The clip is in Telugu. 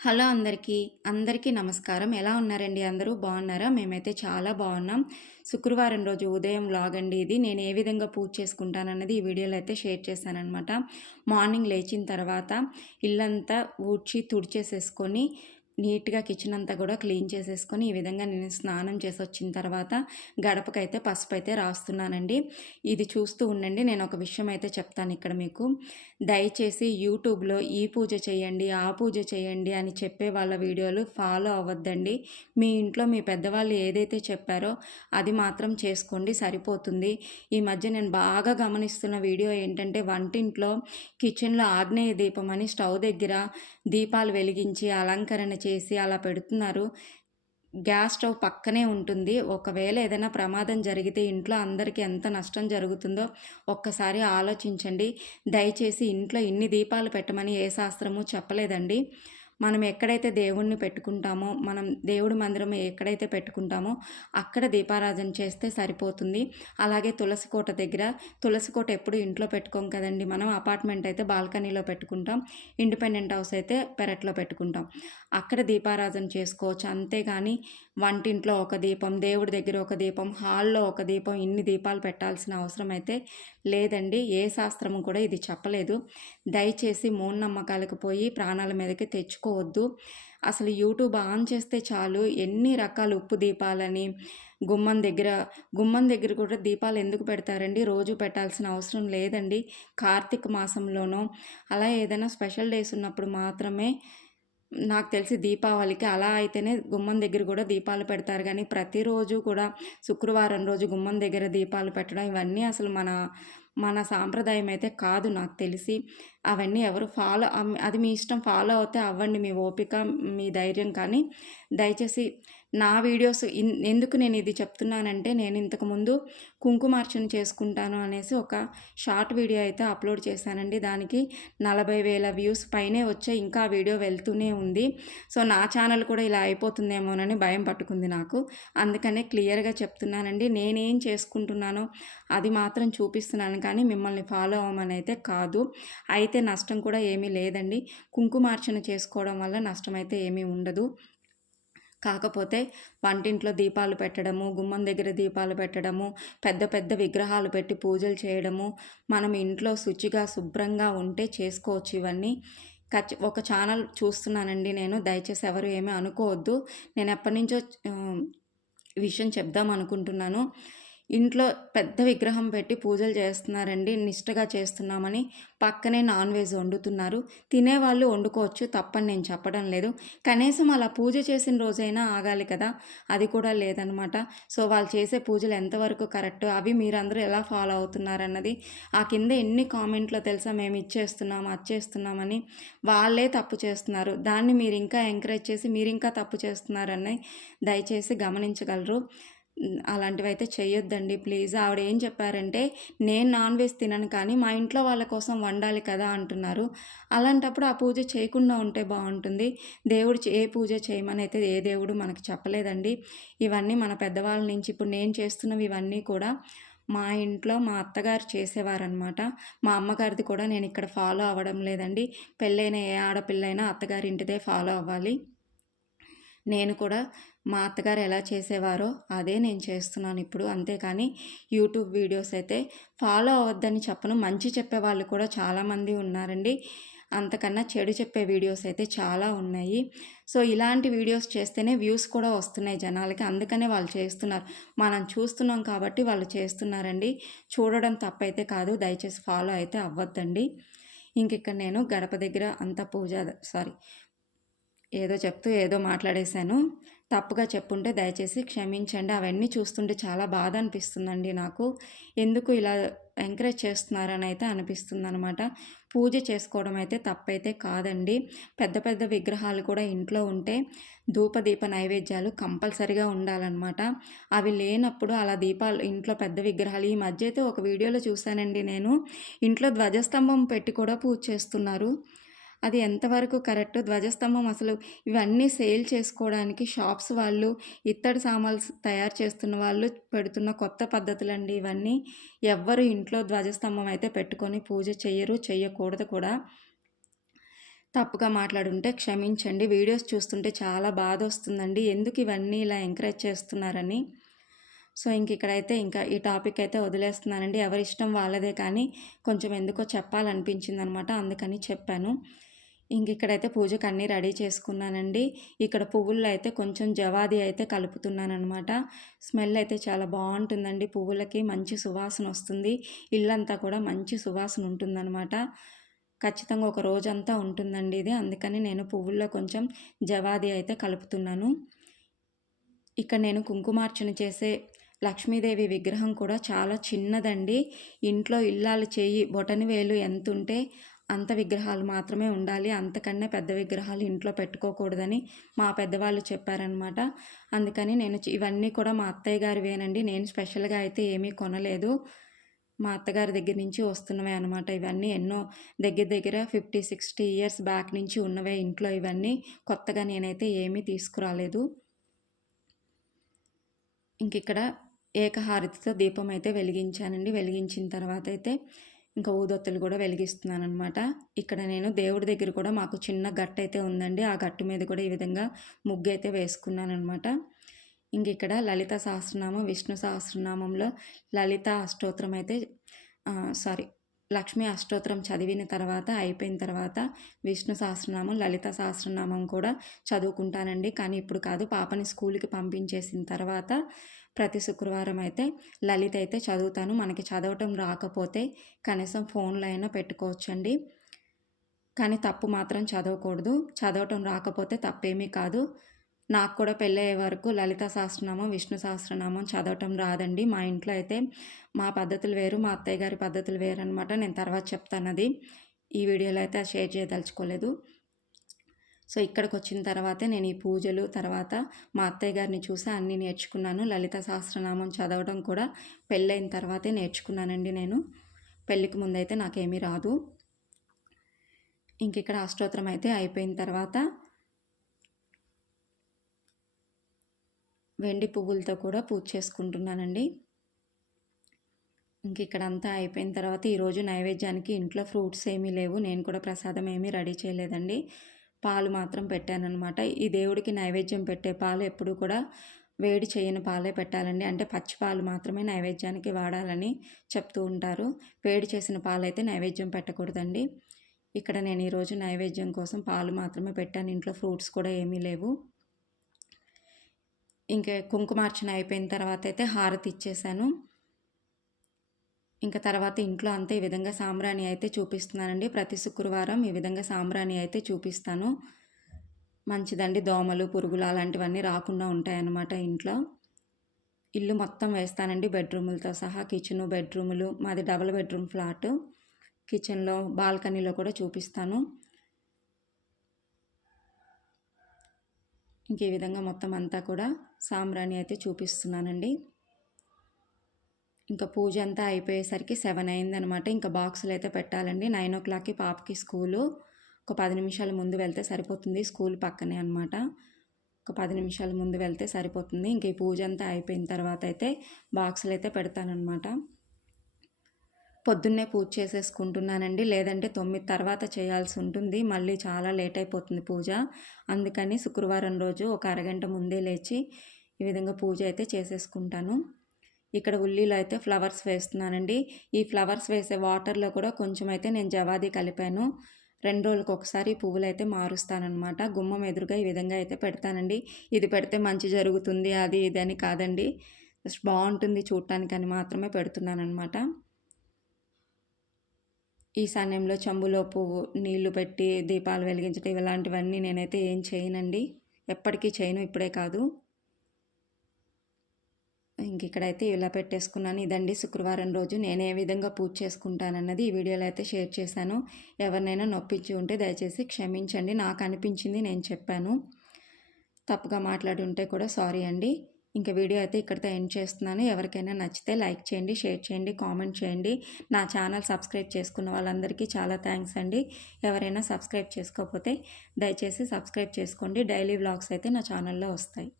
హలో అందరికీ అందరికీ నమస్కారం. ఎలా ఉన్నారండి అందరూ? బాగున్నారా? మేమైతే చాలా బాగున్నాం. శుక్రవారం రోజు ఉదయం వ్లాగ్ అండి ఇది. నేను ఏ విధంగా పూజ చేసుకుంటానన్నది ఈ వీడియోలో అయితే షేర్ చేశానమాట మార్నింగ్ లేచిన తర్వాత ఇల్లంతా ఊడ్చి తుడిచేసేసుకొని నీట్గా కిచెన్ అంతా కూడా క్లీన్ చేసేసుకొని ఈ విధంగా నేను స్నానం చేసి వచ్చిన తర్వాత గడపకైతే పసుపు అయితే రాస్తున్నానండి. ఇది చూస్తూ ఉండండి నేను ఒక విషయం అయితే చెప్తాను ఇక్కడ మీకు. దయచేసి యూట్యూబ్లో ఈ పూజ చేయండి ఆ పూజ చేయండి అని చెప్పే వాళ్ళ వీడియోలు ఫాలో అవ్వద్దండి. మీ ఇంట్లో మీ పెద్దవాళ్ళు ఏదైతే చెప్పారో అది మాత్రం చేసుకోండి సరిపోతుంది. ఈ మధ్య నేను బాగా గమనిస్తున్న వీడియో ఏంటంటే వంటింట్లో కిచెన్లో ఆగ్నేయ దీపం అని స్టవ్ దగ్గర దీపాలు వెలిగించి అలంకరణ చేసి అలా పెడుతున్నారు. గ్యాస్ స్టవ్ పక్కనే ఉంటుంది. ఒకవేళ ఏదైనా ప్రమాదం జరిగితే ఇంట్లో అందరికీ ఎంత నష్టం జరుగుతుందో ఒక్కసారి ఆలోచించండి. దయచేసి ఇంట్లో ఇన్ని దీపాలు పెట్టమని ఏ శాస్త్రము చెప్పలేదండి. మనం ఎక్కడైతే దేవుణ్ణి పెట్టుకుంటామో మనం దేవుడి మందిరం ఎక్కడైతే పెట్టుకుంటామో అక్కడ దీపారాధన చేస్తే సరిపోతుంది. అలాగే తులసి కోట దగ్గర తులసి కోట ఎప్పుడు ఇంట్లో పెట్టుకోం కదండి. మనం అపార్ట్మెంట్ అయితే బాల్కనీలో పెట్టుకుంటాం. ఇండిపెండెంట్ హౌస్ అయితే పెరట్లో పెట్టుకుంటాం. అక్కడ దీపారాధన చేసుకోవచ్చు. అంతేగాని వంటింట్లో ఒక దీపం దేవుడి దగ్గర ఒక దీపం హాల్లో ఒక దీపం ఇన్ని దీపాలు పెట్టాల్సిన అవసరం అయితే లేదండి. ఏ శాస్త్రము కూడా ఇది చెప్పలేదు. దయచేసి మూఢనమ్మకాలకు పోయి ప్రాణాల మీదకి తెచ్చుకోవద్దు అసలు యూట్యూబ్ ఆన్ చేస్తే చాలు. ఎన్ని రకాల ఉప్పు దీపాలని గుమ్మం దగ్గర గుమ్మం దగ్గర కూడా దీపాలు ఎందుకు పెడతారండి? రోజు పెట్టాల్సిన అవసరం లేదండి. కార్తీక మాసంలోనో అలా ఏదైనా స్పెషల్ డేస్ ఉన్నప్పుడు మాత్రమే నాకు తెలిసి దీపావళికి అలా అయితేనే గుమ్మం దగ్గర కూడా దీపాలు పెడతారు. కానీ ప్రతిరోజు కూడా శుక్రవారం రోజు గుమ్మం దగ్గర దీపాలు పెట్టడం ఇవన్నీ అసలు మన మన సాంప్రదాయం అయితే కాదు నాకు తెలిసి. అవన్నీ ఎవరు ఫాలో అది మీ ఇష్టం ఫాలో అవుతే అవ్వండి మీ ఓపిక మీ ధైర్యం. కానీ దయచేసి నా వీడియోస్ ఎందుకు నేను ఇది చెప్తున్నానంటే నేను ఇంతకుముందు కుంకుమార్చన చేసుకుంటాను అనేసి ఒక షార్ట్ వీడియో అయితే అప్లోడ్ చేశానండి. దానికి నలభై వేల వ్యూస్ పైనే వచ్చే ఇంకా వీడియో వెళ్తూనే ఉంది. సో నా ఛానల్ కూడా ఇలా అయిపోతుందేమోనని భయం పట్టుకుంది నాకు. అందుకనే క్లియర్గా చెప్తున్నానండి. నేనేం చేసుకుంటున్నానో అది మాత్రం చూపిస్తున్నాను కానీ మిమ్మల్ని ఫాలో అవ్వమని అయితే కాదు. అయితే నష్టం కూడా ఏమీ లేదండి. కుంకుమార్చన చేసుకోవడం వల్ల నష్టం అయితే ఏమీ ఉండదు. కాకపోతే వంటింట్లో దీపాలు పెట్టడము గుమ్మం దగ్గర దీపాలు పెట్టడము పెద్ద పెద్ద విగ్రహాలు పెట్టి పూజలు చేయడము మనం ఇంట్లో శుచిగా శుభ్రంగా ఉంటే చేసుకోవచ్చు ఇవన్నీ. ఖచ్చి ఒక ఛానల్ చూస్తున్నానండి నేను దయచేసి ఎవరు ఏమీ అనుకోవద్దు. నేను ఎప్పటి నుంచో విషయం చెప్దాం అనుకుంటున్నాను. ఇంట్లో పెద్ద విగ్రహం పెట్టి పూజలు చేస్తున్నారండి నిష్టగా చేస్తున్నామని పక్కనే నాన్ వెజ్ వండుతున్నారు. తినేవాళ్ళు వండుకోవచ్చు తప్పని నేను చెప్పడం లేదు. కనీసం అలా పూజ చేసిన రోజైనా ఆగాలి కదా అది కూడా లేదనమాట. సో వాళ్ళు చేసే పూజలు ఎంతవరకు కరెక్ట్ అవి మీరందరూ ఎలా ఫాలో అవుతున్నారన్నది ఆ కింద ఎన్ని కామెంట్లో తెలుసా మేము ఇచ్చేస్తున్నాం అచ్చేస్తున్నామని వాళ్ళే తప్పు చేస్తున్నారు. దాన్ని మీరు ఇంకా ఎంకరేజ్ చేసి మీరు ఇంకా తప్పు చేస్తున్నారని దయచేసి గమనించగలరు. అలాంటివి అయితే చేయొద్దండి ప్లీజ్ ఆవిడ ఏం చెప్పారంటే నేను నాన్ వెజ్ తినను కానీ మా ఇంట్లో వాళ్ళ కోసం వండాలి కదా అంటున్నారు. అలాంటప్పుడు ఆ పూజ చేయకుండా ఉంటే బాగుంటుంది. దేవుడు ఏ పూజ చేయమని అయితే ఏ దేవుడు మనకు చెప్పలేదండి. ఇవన్నీ మన పెద్దవాళ్ళ నుంచి ఇప్పుడు నేను చేస్తున్నవి ఇవన్నీ కూడా మా ఇంట్లో మా అత్తగారు చేసేవారనమాట మా అమ్మగారిది కూడా నేను ఇక్కడ ఫాలో అవ్వడం లేదండి. పెళ్ళైన ఏ ఆడపిల్లైనా అత్తగారి ఇంటిదే ఫాలో అవ్వాలి. నేను కూడా మా అత్తగారు ఎలా చేసేవారో అదే నేను చేస్తున్నాను ఇప్పుడు అంతేకాని యూట్యూబ్ వీడియోస్ అయితే ఫాలో అవ్వద్దని చెప్పను. మంచి చెప్పే వాళ్ళు కూడా చాలామంది ఉన్నారండి. అంతకన్నా చెడు చెప్పే వీడియోస్ అయితే చాలా ఉన్నాయి. సో ఇలాంటి వీడియోస్ చేస్తేనే వ్యూస్ కూడా వస్తున్నాయి జనాలకి. అందుకనే వాళ్ళు చేస్తున్నారు. మనం చూస్తున్నాం కాబట్టి వాళ్ళు చేస్తున్నారండి. చూడడం తప్పైతే కాదు. దయచేసి ఫాలో అయితే అవ్వద్దండి. ఇంక ఇక్కడ నేను గడప దగ్గర అంత పూజ సారీ ఏదో చెప్తూ ఏదో మాట్లాడేశాను. తప్పుగా చెప్పుంటే దయచేసి క్షమించండి. అవన్నీ చూస్తుంటే చాలా బాధ అనిపిస్తుందండి నాకు. ఎందుకు ఇలా ఎంకరేజ్ చేస్తున్నారని అయితే అనిపిస్తుంది అనమాట పూజ చేసుకోవడం అయితే తప్పైతే కాదండి. పెద్ద పెద్ద విగ్రహాలు కూడా ఇంట్లో ఉంటే ధూపదీప నైవేద్యాలు కంపల్సరిగా ఉండాలన్నమాట. అవి లేనప్పుడు అలా దీపాలు ఇంట్లో పెద్ద విగ్రహాలు ఈ మధ్య అయితే ఒక వీడియోలో చూశానండి నేను. ఇంట్లో ధ్వజస్తంభం పెట్టి కూడా పూజ చేస్తున్నారు. అది ఎంతవరకు కరెక్ట్ ధ్వజస్తంభం అసలు ఇవన్నీ సేల్ చేసుకోవడానికి షాప్స్ వాళ్ళు ఇత్తడి సామాన్లు తయారు చేస్తున్న వాళ్ళు పెడుతున్న కొత్త పద్ధతులండి ఇవన్నీ ఎవ్వరు ఇంట్లో ధ్వజస్తంభం అయితే పెట్టుకొని పూజ చెయ్యరు చెయ్యకూడదు కూడా తప్పుగా మాట్లాడుంటే క్షమించండి. వీడియోస్ చూస్తుంటే చాలా బాధ వస్తుందండి ఎందుకు ఇవన్నీ ఇలా ఎంకరేజ్ చేస్తున్నారని. సో, ఇంక ఇక్కడైతే ఇంకా ఈ టాపిక్ అయితే వదిలేస్తున్నానండి. ఎవరిష్టం వాళ్ళదే కానీ కొంచెం ఎందుకో చెప్పాలనిపించింది అనమాట అందుకని చెప్పాను. ఇంక ఇక్కడైతే పూజకు అన్నీ రెడీ చేసుకున్నానండి. ఇక్కడ పువ్వుల్లో అయితే కొంచెం జవాది అయితే కలుపుతున్నానమాట స్మెల్ అయితే చాలా బాగుంటుందండి పువ్వులకి మంచి సువాసన వస్తుంది. ఇల్లంతా కూడా మంచి సువాసన ఉంటుందన్నమాట ఖచ్చితంగా ఒక రోజంతా ఉంటుందండి ఇది. అందుకని నేను పువ్వుల్లో కొంచెం జవాది అయితే కలుపుతున్నాను. ఇక్కడ నేను కుంకుమార్చన చేసే లక్ష్మీదేవి విగ్రహం కూడా చాలా చిన్నదండి. ఇంట్లో ఇల్లాలు చేయి చెయ్యి ఎంత ఎంతుంటే అంత విగ్రహాలు మాత్రమే ఉండాలి. అంతకన్నా పెద్ద విగ్రహాలు ఇంట్లో పెట్టుకోకూడదని మా పెద్దవాళ్ళు చెప్పారనమాట. అందుకని నేను ఇవన్నీ కూడా మా అత్తయ్య గారివేనండి. నేను స్పెషల్‌గా అయితే ఏమీ కొనలేదు. మా అత్తగారి దగ్గర నుంచి వస్తున్నవే అనమాట ఇవన్నీ. ఎన్నో దగ్గర దగ్గర 50, 60 ఇయర్స్ బ్యాక్ నుంచి ఉన్నవే ఇంట్లో ఇవన్నీ. కొత్తగా నేనైతే ఏమీ తీసుకురాలేదు. ఇంకిక్కడ ఏకహారతితో దీపం అయితే వెలిగించానండి. వెలిగించిన తర్వాత అయితే ఇంకా ఊదొత్తులు కూడా వెలిగిస్తున్నాననమాట. ఇక్కడ నేను దేవుడి దగ్గర కూడా మాకు చిన్న గట్టయితే ఉందండి. ఆ గట్టు మీద కూడా ఈ విధంగా ముగ్గు అయితే వేసుకున్నాను అనమాట ఇంక ఇక్కడ లలిత సహస్రనామం, విష్ణు సహస్రనామంలో లలిత అష్టోత్తరం అయితే సారీ లక్ష్మి అష్టోత్తరం చదివిన తర్వాత అయిపోయిన తర్వాత విష్ణు సహస్రనామం లలిత సహస్రనామం కూడా చదువుకుంటానండి కానీ ఇప్పుడు కాదు పాపని స్కూల్కి పంపించేసిన తర్వాత ప్రతి శుక్రవారం అయితే లలిత అయితే చదువుతాను. మనకి చదవటం రాకపోతే కనీసం ఫోన్లో అయినా పెట్టుకోవచ్చండి. కానీ తప్పు మాత్రం చదవకూడదు. చదవటం రాకపోతే తప్పేమీ కాదు. నాకు కూడా పెళ్ళయ్యే వరకు లలిత సహస్రనామం విష్ణు సహస్రనామం చదవటం రాదండి. మా ఇంట్లో అయితే మా పద్ధతులు వేరు మా అత్తయ్య గారి పద్ధతులు వేరు అనమాట నేను తర్వాత చెప్తాను అది ఈ వీడియోలో అయితే షేర్ చేయదలుచుకోలేదు. సో ఇక్కడికి వచ్చిన తర్వాతే నేను ఈ పూజలు తర్వాత మా అత్తయ్య గారిని చూసి అన్నీ నేర్చుకున్నాను. లలిత సహస్రనామం చదవడం కూడా పెళ్ళైన తర్వాతే నేర్చుకున్నానండి నేను. పెళ్ళికి ముందైతే నాకేమీ రాదు. ఇంక ఇక్కడ అష్టోత్తరం అయితే అయిపోయిన తర్వాత వెండి పువ్వులతో కూడా పూజ చేసుకుంటున్నానండి. ఇంక ఇక్కడ అంతా అయిపోయిన తర్వాత ఈరోజు నైవేద్యానికి ఇంట్లో ఫ్రూట్స్ ఏమీ లేవు. నేను కూడా ప్రసాదం ఏమీ రెడీ చేయలేదండి. పాలు మాత్రం పెట్టానన్నమాట. ఈ దేవుడికి నైవేద్యం పెట్టే పాలు ఎప్పుడు కూడా వేడి చేయని పాలే పెట్టాలండి. అంటే పచ్చి పాలు మాత్రమే నైవేద్యానికి వాడాలని చెప్తూ ఉంటారు. వేడి చేసిన పాలైతే నైవేద్యం పెట్టకూడదండి. ఇక్కడ నేను ఈరోజు నైవేద్యం కోసం పాలు మాత్రమే పెట్టాను. ఇంట్లో ఫ్రూట్స్ కూడా ఏమీ లేవు. ఇంకా కుంకుమార్చన అయిపోయిన తర్వాత అయితే హారతి ఇచ్చేసాను. ఇంకా తర్వాత ఇంట్లో అంతా ఈ విధంగా సాంబ్రాణి అయితే చూపిస్తున్నానండి. ప్రతి శుక్రవారం ఈ విధంగా సాంబ్రాణి అయితే చూపిస్తాను. మంచిదండి దోమలు పురుగులు అలాంటివన్నీ రాకుండా ఉంటాయన్నమాట ఇంట్లో. ఇల్లు మొత్తం వేస్తానండి బెడ్రూములతో సహా కిచెను బెడ్రూములు మాది డబల్ బెడ్రూమ్ ఫ్లాట్. కిచెన్లో బాల్కనీలో కూడా చూపిస్తాను. ఇంకే ఈ విధంగా మొత్తం అంతా కూడా సాంబ్రాణి అయితే చూపిస్తున్నానండి. ఇంకా పూజ అంతా అయిపోయేసరికి సెవెన్ అయిందనమాట. ఇంకా బాక్సులు అయితే పెట్టాలండి. నైన్ ఓ క్లాక్కి పాపకి స్కూలు. ఒక పది నిమిషాల ముందు వెళ్తే సరిపోతుంది స్కూల్ పక్కనే అనమాట ఒక పది నిమిషాల ముందు వెళ్తే సరిపోతుంది. ఇంక ఈ పూజ అంతా అయిపోయిన తర్వాత అయితే బాక్సులు అయితే పెడతానమాట పొద్దున్నే పూజ చేసేసుకుంటున్నానండి. లేదంటే తొమ్మిది తర్వాత చేయాల్సి ఉంటుంది. మళ్ళీ చాలా లేట్ అయిపోతుంది పూజ. అందుకని శుక్రవారం రోజు ఒక అరగంట ముందే లేచి ఈ విధంగా పూజ అయితే చేసేసుకుంటాను. ఇక్కడ ఉల్లిలో అయితే ఫ్లవర్స్ వేస్తున్నానండి. ఈ ఫ్లవర్స్ వేసే వాటర్లో కూడా కొంచెం అయితే నేను జవాది కలిపాను. రెండు రోజులకు ఒకసారి పువ్వులు అయితే మారుస్తానమాట గుమ్మం ఎదురుగా ఈ విధంగా అయితే పెడతానండి. ఇది పెడితే మంచి జరుగుతుంది అది ఇది అని కాదండి. జస్ట్ బాగుంటుంది చూడటానికి మాత్రమే పెడుతున్నాను అనమాట సమయంలో చెంబులో పువ్వు నీళ్ళు పెట్టి దీపాలు వెలిగించడం ఇలాంటివన్నీ నేనైతే ఏం చేయనండి. ఎప్పటికీ చేయను ఇప్పుడే కాదు. ఇంక ఇక్కడైతే ఇలా పెట్టేసుకున్నాను. ఇదండి. శుక్రవారం రోజు నేను ఏ విధంగా పూజ చేసుకుంటానన్నది ఈ వీడియోలో అయితే షేర్ చేశాను. ఎవరినైనా నొప్పించి ఉంటే దయచేసి క్షమించండి. నాకు అనిపించింది నేను చెప్పాను. తప్పుగా మాట్లాడి ఉంటే కూడా సారీ అండి. ఇంకా వీడియో అయితే ఇక్కడితో ఎండ్ చేస్తున్నాను. ఎవరికైనా నచ్చితే లైక్ చేయండి షేర్ చేయండి కామెంట్ చేయండి. నా ఛానల్ సబ్స్క్రైబ్ చేసుకున్న వాళ్ళందరికీ చాలా థ్యాంక్స్ అండి. ఎవరైనా సబ్స్క్రైబ్ చేసుకోకపోతే దయచేసి సబ్స్క్రైబ్ చేసుకోండి. డైలీ వ్లాగ్స్ అయితే నా ఛానల్లో వస్తాయి.